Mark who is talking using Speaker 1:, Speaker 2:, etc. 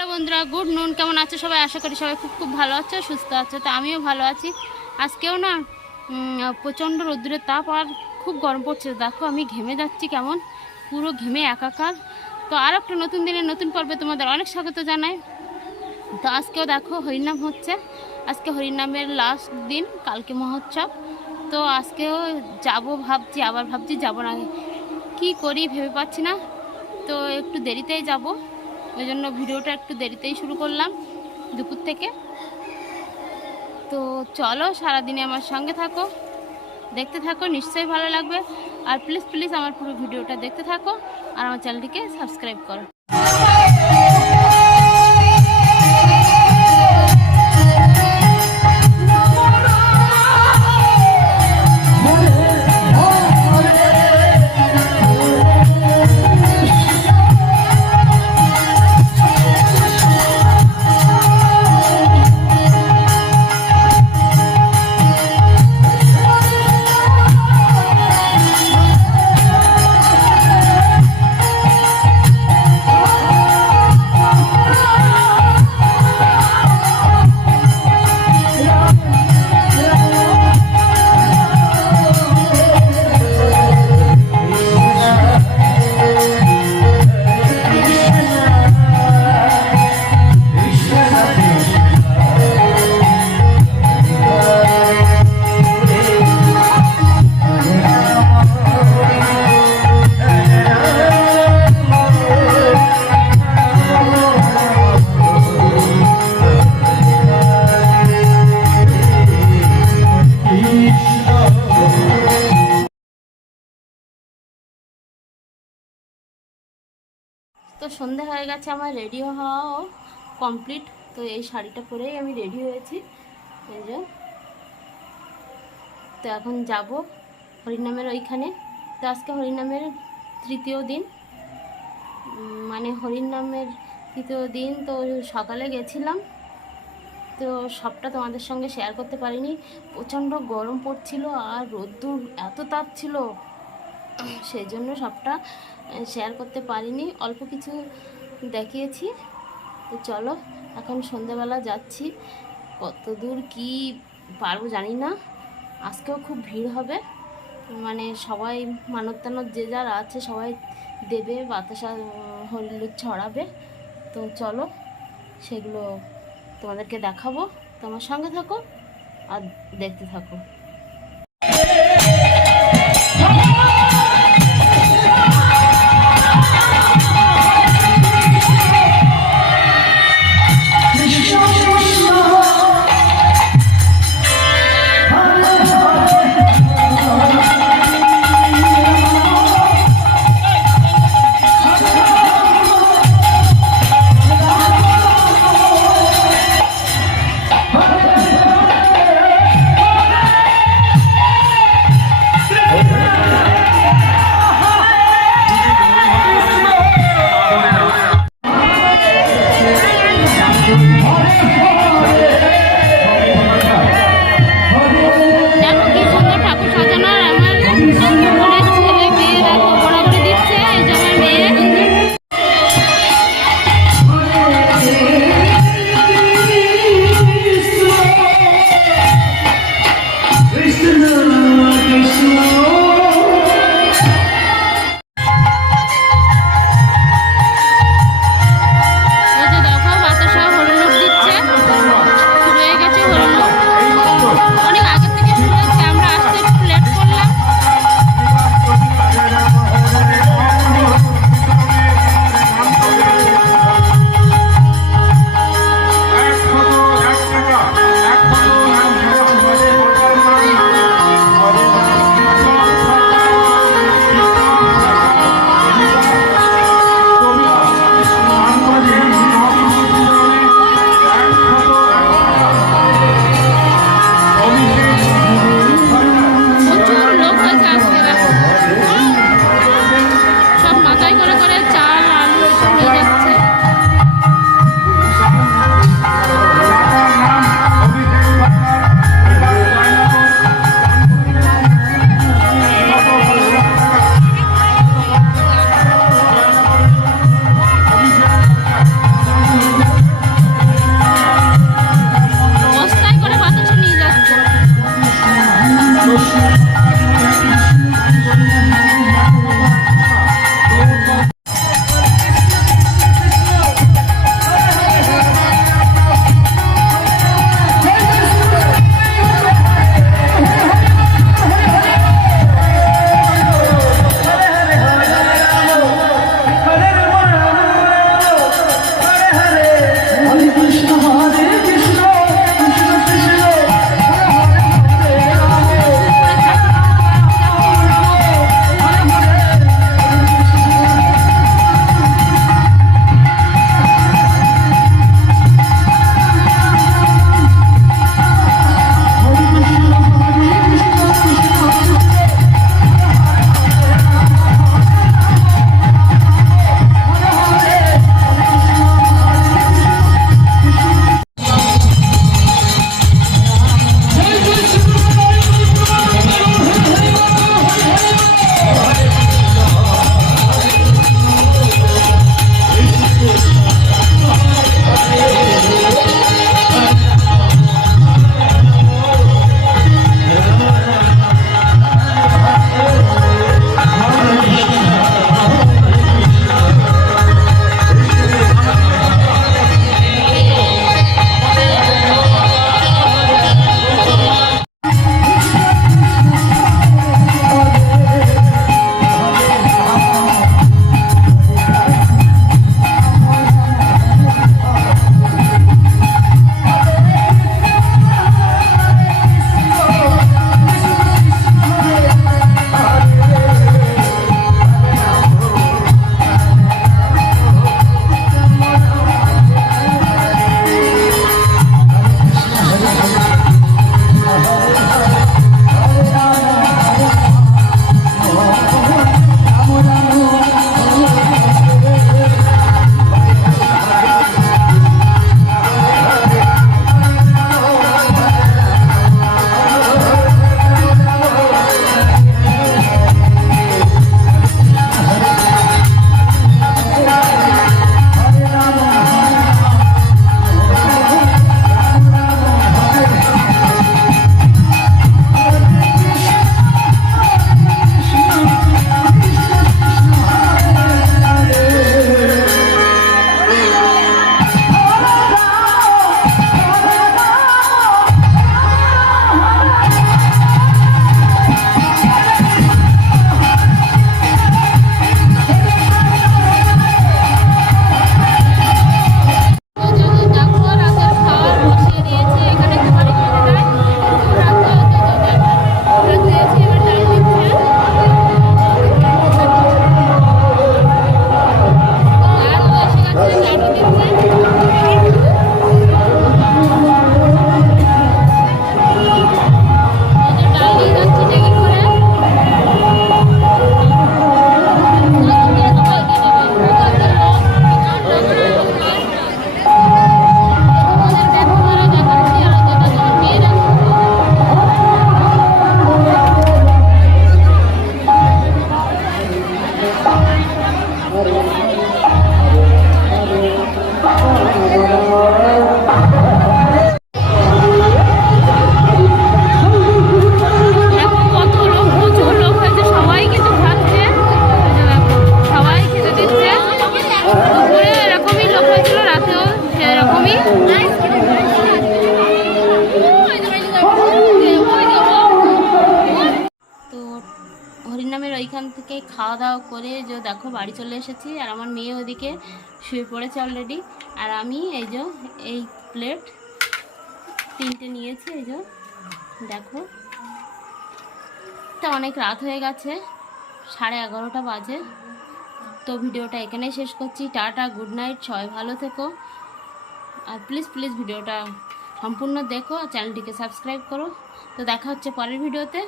Speaker 1: Hello বন্ধুরা, good নুন। কেমন আছো সবাই? আশা করি সবাই খুব খুব ভালো আছো, সুস্থ আছো। তো আমিও ভালো আছি। আজকেও না প্রচণ্ড রোদ্দুরের তাপ আর খুব গরম পড়ছে। দেখো আমি ঘেমে যাচ্ছি কেমন, পুরো ঘেমে একাকার। তো আর একটা নতুন দিনের নতুন পর্বে তোমাদের অনেক স্বাগত জানাই। তো আজকেও দেখো হরিনাম হচ্ছে, আজকে হরিনামের লাস্ট দিন, কালকে মহোৎসব। তো আজকেও যাব ভাবছি, আবার ভাবছি যাব না। কি করি ভেবে পাচ্ছি না। তো একটু দেরিতেই যাব। ওই জন্য ভিডিওটা একটু দেরিতেই শুরু করলাম দুপুর থেকে। তো চলো সারাদিনে আমার সঙ্গে থাকো, দেখতে থাকো, নিশ্চয়ই ভালো লাগবে। আর প্লিজ প্লিজ আমার পুরো ভিডিওটা দেখতে থাকো আর আমার চ্যানেলটিকে সাবস্ক্রাইব করো। সন্ধে হয়ে গেছে, আমার রেডি হওয়াও কমপ্লিট তো এই শাড়িটা পরেই আমি রেডি হয়েছি। এই যে। তো এখন যাব হরিনামের ওইখানে। তো আজকে হরিনামের তৃতীয় দিন। মানে হরিনামের তৃতীয় দিন তো সকালে গেছিলাম। তো সবটা তোমাদের সঙ্গে শেয়ার করতে পারিনি। প্রচণ্ড গরম পড়ছিল আর রোদ্দুর এত তাপ ছিল। সেই জন্য সবটা শেয়ার করতে পারিনি। অল্প কিছু দেখিয়েছি। তো চলো, এখন সন্ধেবেলা যাচ্ছি। কত দূর কী পারব জানি না। আজকেও খুব ভিড় হবে। মানে সবাই মানত টানত যে যার আছে সবাই দেবে, বাতাসা হরিলুদ ছড়াবে। তো চলো, সেগুলো তোমাদেরকে দেখাবো। তোমার সঙ্গে থাকো আর দেখতে থাকো। থেকে খাওয়া দাওয়া করে যে দেখো বাড়ি চলে এসেছি, আর আমার মেয়ে ওদিকে শুয়ে পড়েছে অলরেডি আর আমি এই যে এই প্লেট তিনটে নিয়েছি, এই যে দেখো। তা অনেক রাত হয়ে গেছে, সাড়ে এগারোটা বাজে। তো ভিডিওটা এখানেই শেষ করছি। টাটা গুড নাইট সবাই ভালো থেকো। আর প্লিজ প্লিজ ভিডিওটা সম্পূর্ণ দেখো চ্যানেলটিকে সাবস্ক্রাইব করো। তো দেখা হচ্ছে পরের ভিডিওতে।